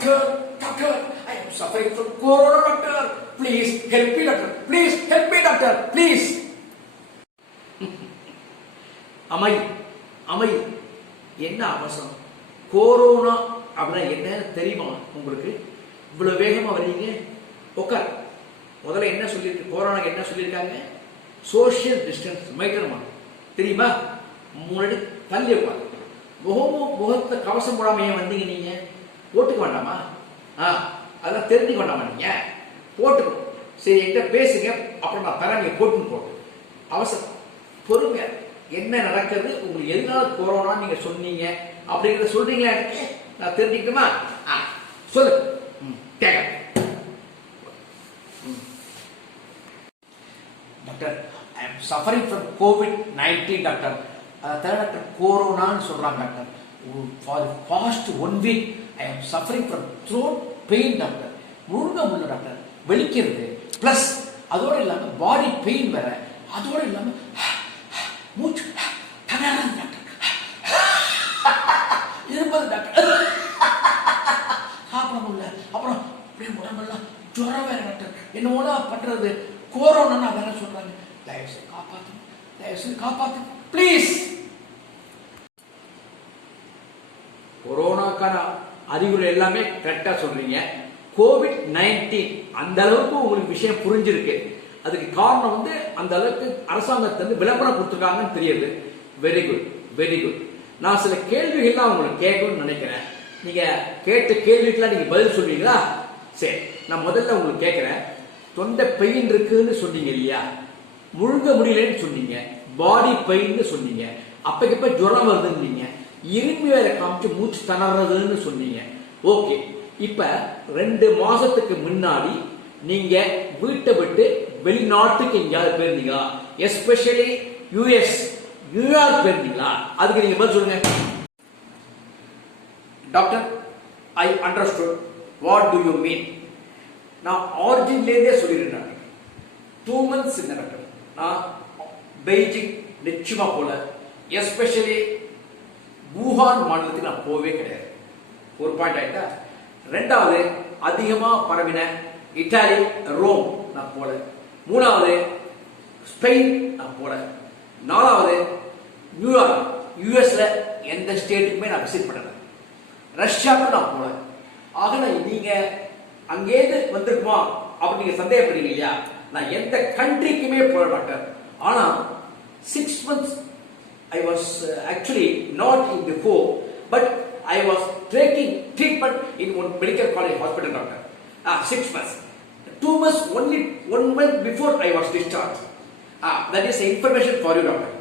Doctor, I am suffering from corona, doctor. Please help me, doctor. Please help me, doctor. Please. அமை அமை என்ன அவசரம்? Corona அப்படின்னா என்னன்னு தெரியுமா உங்களுக்கு? இவ்வளவு வேகமா வரீங்க? உட்கார். முதல்ல என்ன சொல்லியிருக்கு? கொரோனாக்கு என்ன சொல்லியிருக்காங்க? சோசியல் டிஸ்டன்ஸ் மெயின்டைன் பண்ணணும். தெரியுமா? முன்னாடி தள்ளி உட்கார். முகத்தை கவசம் போடாம ஏன் வந்தீங்க? நீங்க போட்டுக்க வேண்டாமா? அதெல்லாம் தெரிஞ்சுக்க வேண்டாமா? நீங்க போட்டுக்கணும். சரி, என்கிட்ட பேசுங்க, அப்புறம் நான் தரேன், நீங்க போட்டுன்னு போட்டு. அவசரம், பொறுங்க. என்ன நடக்குது, உங்களுக்கு எதனால கொரோனா நீங்க சொன்னீங்க அப்படிங்கிறத சொல்றீங்களா? எனக்கு நான் தெரிஞ்சுக்கணுமா? சொல்லு. Doctor, I am suffering from COVID-19 doctor. Doctor கொரோனான்னு சொல்றாங்க doctor. For past 1 week I am suffering from throat pain doctor. முழுங்க முடியல டாக்டர், வெளிக்கிறது, பிளஸ் அதோட இல்லாம பாடி பெயின் வேற, அதோட இல்லாம மூச்சு தகராறு டாக்டர், இருப்பது டாக்டர், சாப்பிட முடியல, அப்புறம் அப்படியே உடம்பெல்லாம் ஜுரம் வேற டாக்டர். என்னோட பண்றது? கொரோனா வேற சொல்றாங்க. தயவுசெய்து காப்பாத்து, தயவுசெய்து காப்பாத்து ப்ளீஸ். கொரோனாக்கான அறிகுறி எல்லாமே கரெக்டா சொல்றீங்க. COVID-19 அந்த அளவுக்கு உங்களுக்கு விஷயம் புரிஞ்சிருக்கு. அதுக்கு காரணம் அந்த அளவுக்கு அரசாங்கத்திலிருந்து விளம்பரம் கொடுத்துருக்காங்கன்னு தெரியுது. Very good, very good. நான் சில கேள்விகள்லாம் உங்களுக்கு கேட்கணும்னு நினைக்கிறேன். நீங்க கேட்ட கேள்விக்கெல்லாம் நீங்க பதில் சொல்றீங்களா? சரி, நான் முதல்ல உங்களுக்கு கேட்கிறேன். தொண்டை பெயின் இருக்குன்னு சொன்னீங்க இல்லையா? முழுங்க முடியலன்னு சொன்னீங்க, பாடி பெயின் சொன்னீங்க, அப்பக்கப்ப ஜுரம் வருதுன்னு, இரும்பி வேற காமிச்சு மூச்சு திணறதுன்னு சொன்னீங்க. ஓகே, இப்ப 2 மாசத்துக்கு முன்னாடி நீங்க வீட்டை விட்டு வெளிநாட்டுக்கு எங்கேயாவது போயிருந்தீங்களா? எஸ்பெஷலி US, நியூயார்க் போயிருந்தீங்களா? அதுக்கு நீங்க பதில் சொல்லுங்க. Doctor, I understood. What do you mean? நான் ஆரிஜின்லேருந்தே சொல்லிடுறேன். 2 months இந்த டாக்டர், நான் பெய்ஜிங் நிச்சயமா போல, எஸ்பெஷலி வூஹான் மாநிலத்துக்கு நான் போவே கிடையாது. ஒரு பாயிண்ட் ஆயிட்டா. 2வது, அதிகமா பரவின இட்டாலி, ரோம் நான் போல. 3வது, ஸ்பெயின் நான் போல. 4வது, நியூயார்க், யூஎஸ்ல எந்த ஸ்டேட்டுக்குமே நான் விசிட் பண்ணல. ரஷ்யாவுக்கு நான் போல. ஆக நீங்க அங்கேருந்து வந்திருக்குமா அப்படி நீங்க சந்தேகப்படுறீங்க இல்லையா? நான் எந்த கண்ட்ரிக்குமே போல டாக்டர். ஆனா 6 months I was actually not in before, but I was taking treatment in one medical college hospital doctor. 6 months. 2 months, only 1 month before I was discharged. That is information for you, doctor.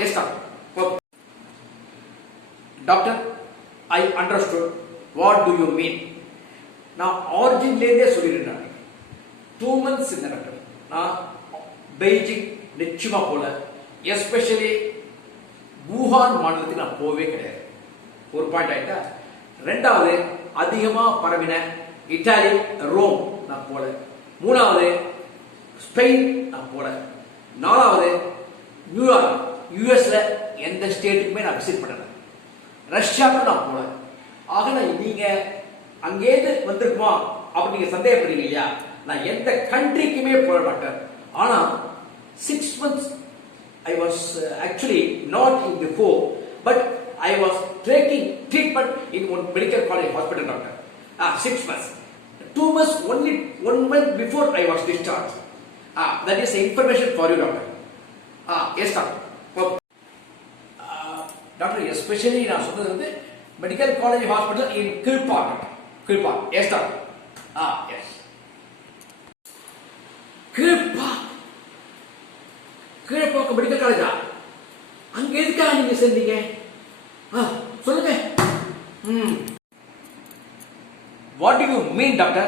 Yes, doctor. Okay. Doctor, I understood. What do you mean? நான் ஆரிஜின்லேருந்தே சொல்லிடுறேன். 2 months இந்த doctor, நான் Beijing நிச்சயமா போல, especially Wuhan மாநிலத்துக்கு நான் போவே கிடையாது. ஒரு பாயிண்ட் ஆயிட்டா. 2வது, அதிகமா பரவின இட்டாலி, ரோம் நான் போல. 3வது, ஸ்பெயின் நான் போல. 4வது, நியூயார்க், யூஎஸ்ல எந்த ஸ்டேட்டுக்குமே நான் விசிட் பண்ணல. ரஷ்யாவுக்கு நான் போல. ஆக நீங்க அங்கேருந்து வந்திருக்குமா அப்படி நீங்க சந்தேகப்படுறீங்க இல்லையா? நான் எந்த கண்ட்ரிக்குமே போல டாக்டர். ஆனா 6 months I was actually not in before, but I was taking treatment in one medical college hospital doctor. 6 months. 2 months, only 1 month before I was discharged. That is information for you, doctor. Yes, doctor. Okay. Doctor, especially நான் சொன்னது medical college hospital இன் Kilpauk. Kilpauk. Yes, doctor. Yes. Kilpauk. Kilpauk medical காலேஜா? அங்க எதுக்காக நீங்க செஞ்சீங்க? சொல்லுங்க. What do you mean, doctor?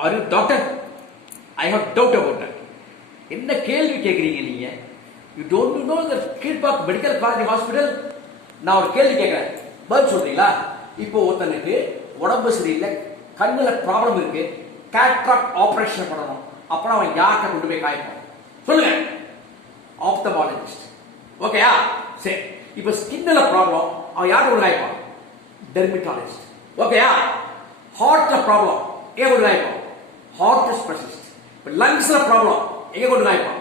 Are you doctor? I have doubt about that. என்ன கேள்வி கேக்குறீங்க நீங்க? You don't know the Kilpauk medical college hospital? நான் ஒரு கேள்வி கேட்கிறேன், பதில் சொல்றீங்களா? இப்போ ஒருத்தனுக்கு உடம்பு சரியில்லை, கண்ணுல ப்ராப்ளம் இருக்கு, கேட்ராக்ட் ஆபரேஷன் பண்ணணும், அப்புறம் அவன் யார்கிட்ட கொண்டு போய் காய்ப்பான்? சொல்லுங்க. ஆப்தமாலஜிஸ்ட். ஓகேயா? சரி, இப்போ ஸ்கின்ல ப்ராப்ளம், அவன் யார்கிட்ட கொண்டு காய்ப்பான்? டெர்மட்டாலஜிஸ்ட். ஓகேயா? ஹார்ட்ல ப்ராப்ளம் எங்க கொண்டு காய்ப்போம்? Heart specialist. இப்போ லங்ஸ்ல ப்ராப்ளம் எங்க கொண்டு காய்ப்போம்?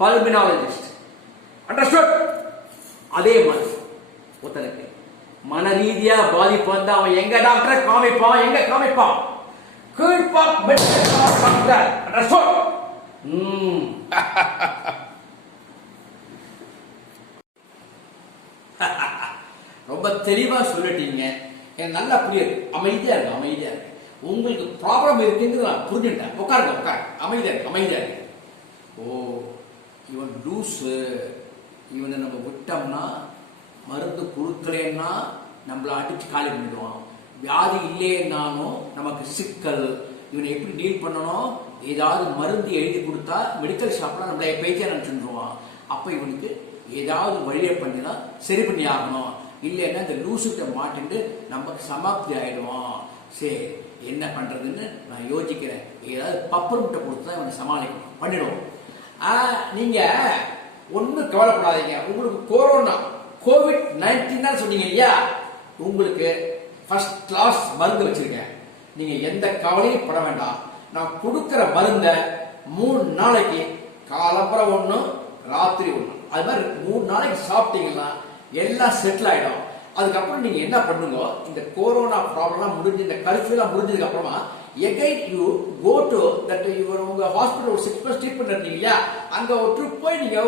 பல்மினாலஜிஸ்ட். அண்டர்ஸ்டுட்? அதே மாதிரி ஒருத்தனுக்கு மன ரீதியா பாதிப்பு வந்தா அவன் எங்க டாக்டரை காமிப்பான்? எங்க காமிப்பான்? Kilpauk medical doctor. அண்டர்ஸ்டுட்? ரொம்ப தெளிவா சொல்லிட்டீங்க. எனக்கு நல்லா புரியுது. அமைதியா இருக்கு, அமைதியா இருக்கு. உங்களுக்கு ப்ராப்ளம் இருக்குன்னு நான் புரிஞ்சுட்டேன். உட்காருங்க, உட்காரு. அமைதியா இருக்கு, அமைதியா இருக்கு. ஓ, இவன் லூசு. இவனை நம்ம விட்டோம்னா, மருந்து கொடுக்கலன்னா நம்மளை அடிச்சு காலி பண்ணிடுவான். வியாதி இல்லைன்னாலும் நமக்கு சிக்கல். இவனை எப்படி டீல் பண்ணணும்? ஏதாவது மருந்து எழுதி கொடுத்தா மெடிக்கல் ஷாப்ல நம்மளை பேச்சே நினைச்சுருவான். அப்ப இவனுக்கு ஏதாவது வழியை பண்ணிதான் சரி பண்ணி ஆகணும். இல்லைன்னா இந்த லூசுகிட்ட மாட்டிட்டு நமக்கு சமாப்தி ஆயிடுவான். சரி, என்ன பண்றதுன்னு நான் யோசிக்கிறேன். ஏதாவது பப்பர் முட்டை கொடுத்து தான் இவனை சமாளிக்கணும், பண்ணிடுவோம். நீங்க ஒன்றும் கவலைப்படாதீங்க. உங்களுக்கு கொரோனா COVID-19 தான் சொன்னீங்க இல்லையா? உங்களுக்கு ஃபர்ஸ்ட் கிளாஸ் மருந்து வச்சிருக்கேன். நீங்க எந்த கவலையும் பட வேண்டாம். நான் கொடுக்கிற மருந்த 3 நாளைக்கு காலம்பரம் ஒண்ணு, ராத்திரி ஒண்ணு, அது மாதிரி 3 நாளைக்கு சாப்பிட்டீங்கன்னா எல்லாம் செட்டில் ஆயிடும். அதுக்கப்புறம் நீங்க என்ன பண்ணுங்க, இந்த கொரோனா ப்ராப்ளம் முடிஞ்சு, இந்த கர்ஃபியூலாம் முடிஞ்சதுக்கு அப்புறமா again you go to that உங்க ஹாஸ்பிட்டல் ஒரு 6 months ட்ரீட்மெண்ட் எடுத்தீங்க இல்லையா, அங்க ஒரு ட்ரிப் போய் நீங்க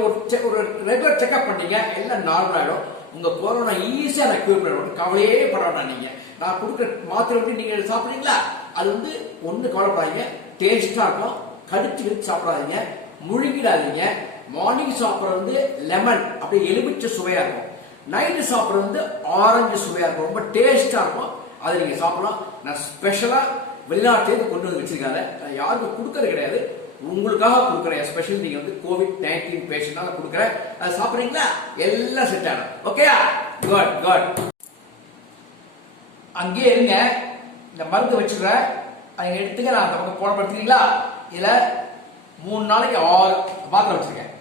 ஒரு ரெகுலர் செக்அப் பண்ணீங்க, எல்லாம் நார்மல் ஆயிடும். உங்க கொரோனா ஈஸியா நான் கியூர் பண்ணிடுவோம். கவலையே பட வேண்டாம். நீங்க நான் கொடுக்குற மாத்திரை வந்து நீங்க சாப்பிடுறீங்களா, அது வந்து ஒண்ணு கவலைப்படாதீங்க. டேஸ்டா இருக்கும். கடிச்சு சாப்பிடாதீங்க, முழுங்கிடாதீங்க. மார்னிங் சாப்பிட்றது வந்து லெமன் அப்படியே எலுமிச்சை சுவையா இருக்கும். நைட்டு சாப்பிட்றது வந்து ஆரஞ்சு சுவையா இருக்கும். ரொம்ப டேஸ்டா இருக்கும். அதை நீங்க சாப்பிடலாம். நான் ஸ்பெஷலா வெளிநாட்டிலேருந்து கொண்டு வந்து வச்சிருக்காங்க. நான் யாருக்கும் கொடுக்கறது கிடையாது, உங்களுக்காக கொடுக்குறேன். ஸ்பெஷல் நீங்க வந்து COVID-19 பேஷண்டால கொடுக்குறேன். அதை சாப்பிட்றீங்களா? எல்லாம் செட் ஆகும். ஓகேயா? Good good. அங்கேயே இருங்க. இந்த மருந்து வச்சுக்கிறேன், அங்க எடுத்துக்க. நான் நமக்கு போடப்படுத்துறீங்களா? இதுல 3 நாளைக்கு 6 மாத்திரை வச்சிருக்கேன்.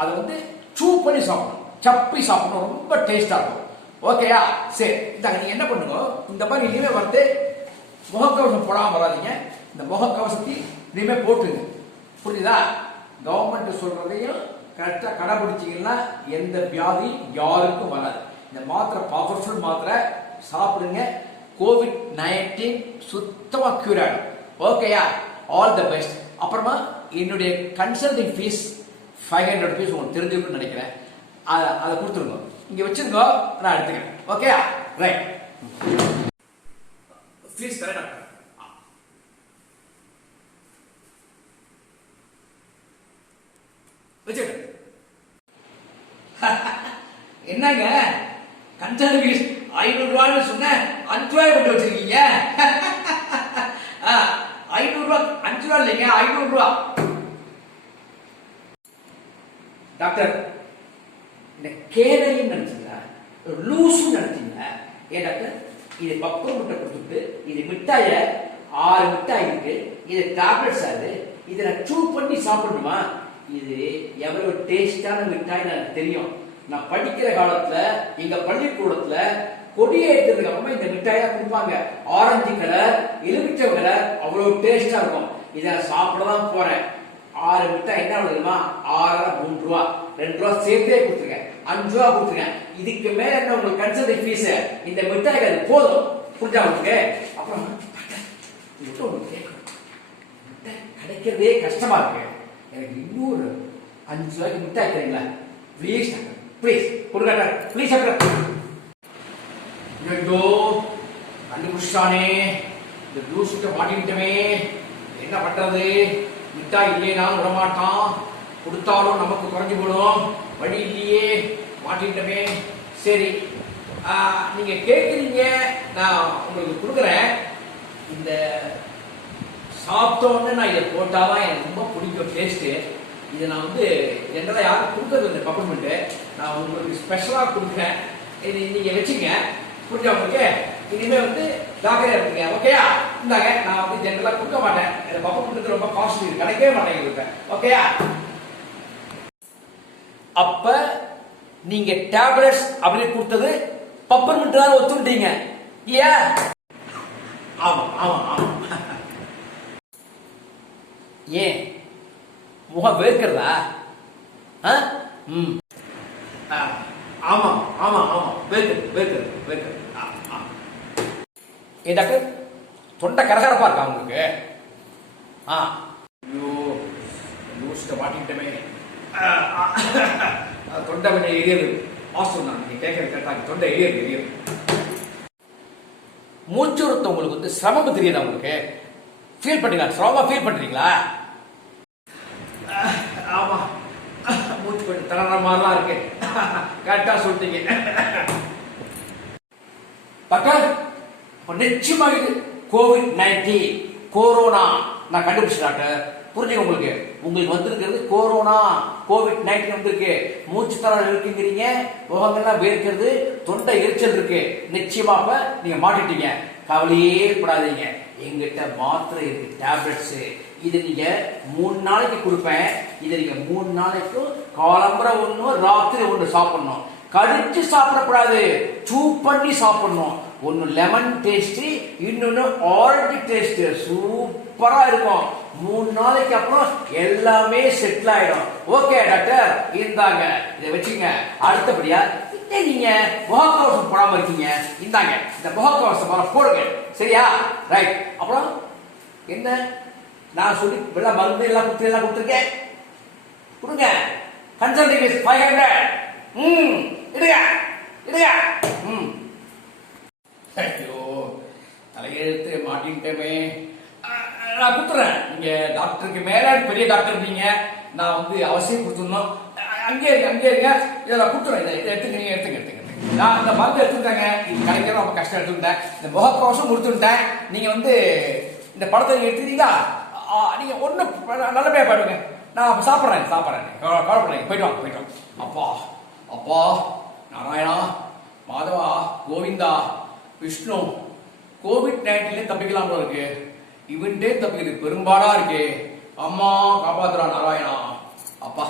அதை வந்து சூ பண்ணி சாப்பிடணும், சப்பி சாப்பிடணும். ரொம்ப டேஸ்டா இருக்கும். ஓகேயா? சரி, நீங்க என்ன பண்ணுங்க, இந்த மாதிரி இனிமே வந்து முகக்கவசம் போடாம வராதீங்க. இந்த முகக்கவசத்தை இனிமே போட்டுங்க. புரியுதா? கவர்மெண்ட் சொல்றதையும் கரெக்டா கடைபிடிச்சீங்கன்னா எந்த வியாதி யாருக்கும் வராது. இந்த மாத்திரை பவர்ஃபுல் மாத்திரை சாப்பிடுங்க. COVID-19 சுத்தமா கியூர் ஆயிடும். ஓகேயா? All the best. அப்புறமா என்னுடைய கன்சல்டிங் ஃபீஸ் 500 rupees உங்களுக்கு தெரிஞ்சுக்கணும்னு நினைக்கிறேன். அதை கொடுத்துருங்க. இங்க வச்சிருங்க, நான் எடுத்துக்கிறேன். ஓகேயா? ரைட். ஃபீஸ் தரேன் டாக்டர். வச்சுக்கிறேன். என்னங்க கன்சல்டிங் ஃபீஸ் 500 ரூபான்னு சொன்னேன், 5 ரூபாய் கொண்டு வச்சிருக்கீங்க. 500 ரூபாய், 5 ரூபாய் இல்லைங்க, 500 ரூபாய். டாக்டர், இந்த கேனையும் நினைச்சீங்களா, லூசும் நினைச்சீங்களா? ஏன் டாக்டர், இது பப்பர் முட்டை கொடுத்துட்டு, இது மிட்டாய 6 மிட்டாய் இருக்கு, இது டேப்லெட்ஸ் ஆகுது, இதை நான் சூ பண்ணி சாப்பிடணுமா? இது எவ்வளவு டேஸ்டான மிட்டாய் எனக்கு தெரியும். நான் படிக்கிற காலத்துல எங்க பள்ளிக்கூடத்துல கொடியேற்றதுக்கு அப்புறமா இந்த மிட்டாயா கொடுப்பாங்க. ஆரஞ்சு கலர், எலுமிச்சை கலர், அவ்வளவு டேஸ்டா இருக்கும். இதை சாப்பிடதான் போறேன். 6 மிட்டாய் என்ன தெரியுமா? 6 3 ரூபா, 2 ரூபா சேர்த்தே கொடுத்துருக்கேன், 5 ரூபா கொடுத்துருக்கேன். இதுக்கு மேல என்ன உங்களுக்கு கன்சல்டிங் ஃபீஸ்? இந்த மிட்டாய்க்கு அது போதும். புரிஞ்சா உங்களுக்கு? அப்புறம் மிட்டாய் கிடைக்கிறதே கஷ்டமா இருக்கு. எனக்கு இன்னொரு 5 ரூபாய்க்கு மிட்டாய் தரீங்களா? ப்ளீஸ் ப்ளீஸ் கொடுங்க ப்ளீஸ். ஐயோ, கண்டுபிடிச்சானே, இந்த லூசுட்ட மாட்டிக்கிட்டமே, என்ன பண்றது? மிட்டாய் இல்லைனாலும் விடமாட்டான், கொடுத்தாலும் நமக்கு குறைஞ்சு போடும். வழி இல்லையே, மாட்டிக்கிட்டமே. சரி, நீங்க கேட்குறீங்க, நான் உங்களுக்கு கொடுக்குறேன். இந்த சாப்பிட்டோன்னு நான் இதை போட்டாதான் எனக்கு ரொம்ப பிடிக்கும் டேஸ்ட்டு. இதை நான் வந்து ஜென்ரலாக யாரும் கொடுக்கறது இந்த பப்பர்மெண்ட்டு, நான் உங்களுக்கு ஸ்பெஷலாக கொடுக்குறேன். இது நீங்க வச்சுங்க. புரிஞ்சா உங்களுக்கு? இனிமே வந்து ஜாக்கிரதையா இருப்பீங்க. ஓகேயா? இந்தாங்க, நான் வந்து ஜென்ரலா கொடுக்க மாட்டேன். இந்த பப்பர்மெண்ட் ரொம்ப காஸ்ட்லி, கிடைக்கவே மாட்டேங்குது. ஓகேயா? அப்ப நீங்க டேப்லெட்ஸ் அப்படி கொடுத்தது பப்பர்மெண்ட் தான் ஒத்துட்டீங்க இல்லையா? ஆமா ஆமா ஆமா. ஏன் முகம் வேர்க்கிறதா? ம், ஆமா ஆமா ஆமா, வேர்க்குது வேர்க்குது வேர்க்குது. ஏன் டாக்டர், தொண்டை கரகரப்பா இருக்கா உங்களுக்கு? ஐயோ, லூஸ்ட மாட்டிக்கிட்டமே. தொண்டை கொஞ்சம் எரியுது. மாஸ்டர் நான் நீங்க கேட்கறது கேட்டாங்க, தொண்டை எரியுது. மூச்சுறுத்த உங்களுக்கு வந்து சிரமம் தெரியுதா? உங்களுக்கு ஃபீல் பண்றீங்களா? சிரமமா ஃபீல் பண்றீங்களா? ஆமா, மூச்சு கொஞ்சம் தளர்ற மாதிரிலாம் இருக்கு. கரெக்டா சொல்லிட்டீங்க டாக்டர். நிச்சயமா இது COVID-19 கொரோனா நான் கண்டுபிடிச்சேன் டாக்டர். புரிஞ்சுங்க, உங்களுக்கு வந்திருக்கிறது கொரோனா, COVID-19 வந்திருக்கு. மூச்சு தளர்வு இருக்குங்கிறீங்க, முகங்கள்லாம் வேர்க்கிறது, தொண்டை எரிச்சல் இருக்கு. நிச்சயமாக நீங்க மாட்டிட்டீங்க. கவலையே படாதீங்க, எங்கிட்ட மாத்திரை இருக்கு, டேப்லெட்ஸ். இது நீங்க 3 நாளைக்கு கொடுப்பேன். இதை நீங்க 3 நாளைக்கும் காலம்பரை ஒண்ணு ராத்திரி ஒண்ணு சாப்பிடணும். கடிச்சு சாப்பிடக்கூடாது, சூ பண்ணி சாப்பிடணும். ஒன்னு லெமன் டேஸ்ட், இன்னொன்னு ஆரஞ்சு டேஸ்ட். சூப்பரா இருக்கும். 3 நாளைக்கு அப்புறம் எல்லாமே செட்டில் ஆயிடும். ஓகே டாக்டர், இந்தாங்க இதை வச்சுங்க. அடுத்தபடியா நீங்க முகக்கவசம் போடாம இருக்கீங்க, இந்தாங்க இந்த முகக்கவசம் போடுங்க. சரியா? ரைட். அப்புறம் என்ன நான் சொல்லி வெள்ள மருந்து எல்லாம் கொடுத்துருக்கேன், கொடுங்க. Consulting fees 500. இடுங்க இடுங்க. ஐயோ, தலையெழுத்து மாட்டின்ட்டேமே. நான் கொடுத்துறேன். நீங்க டாக்டருக்கு மேல பெரிய டாக்டர், நீங்க நான் வந்து அவசியம் கொடுத்துடணும். அங்கே இருங்க. இதில் கொடுத்துறேன். இதை எடுத்துங்க. நான் இந்த மருந்து எடுத்துட்டாங்க. இது கிடைக்கிறது ரொம்ப கஷ்டம். எடுத்துட்டேன். இந்த முகக்கவசம் கொடுத்துட்டேன். நீங்க வந்து இந்த படத்தை நீங்க எடுத்துட்டீங்களா? நீங்க ஒண்ணு நல்லபடியா பாடுங்க. நான் சாப்பிட்றேன். கவலைப்படாதீங்க. போயிட்டு வாங்க. அப்பா அப்பா, நாராயணா, மாதவா, கோவிந்தா, விஷ்ணு, COVID-19 தப்பிக்கலாம் போல இருக்கு. இவன்டே தப்பிக்கிறது பெரும்பாடா இருக்கு. அம்மா காப்பாத்துறா நாராயணா. அப்பா